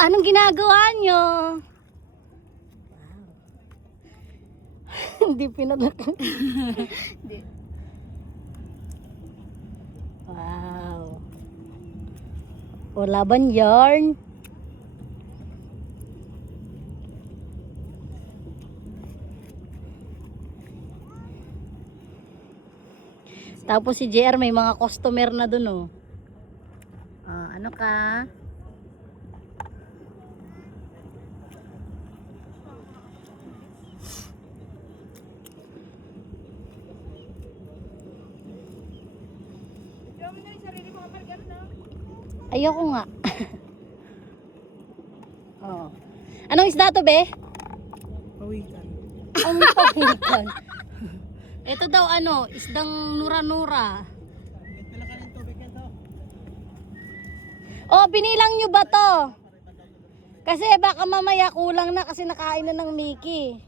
Anong ginagawa nyo? Hindi pinadala. Wow. Wala bang yarn? Tapos si JR may mga customer na dun, oh. Ano ka? Ayoko nga. Oh. Anong isda to, be? Pawikan. Ang pawikan. Ito daw ano, isdang nura-nura. Dala ka ng tubig yan to. Oh, binilang nyo ba to? Kasi baka mamaya kulang na kasi nakain na ng Mickey.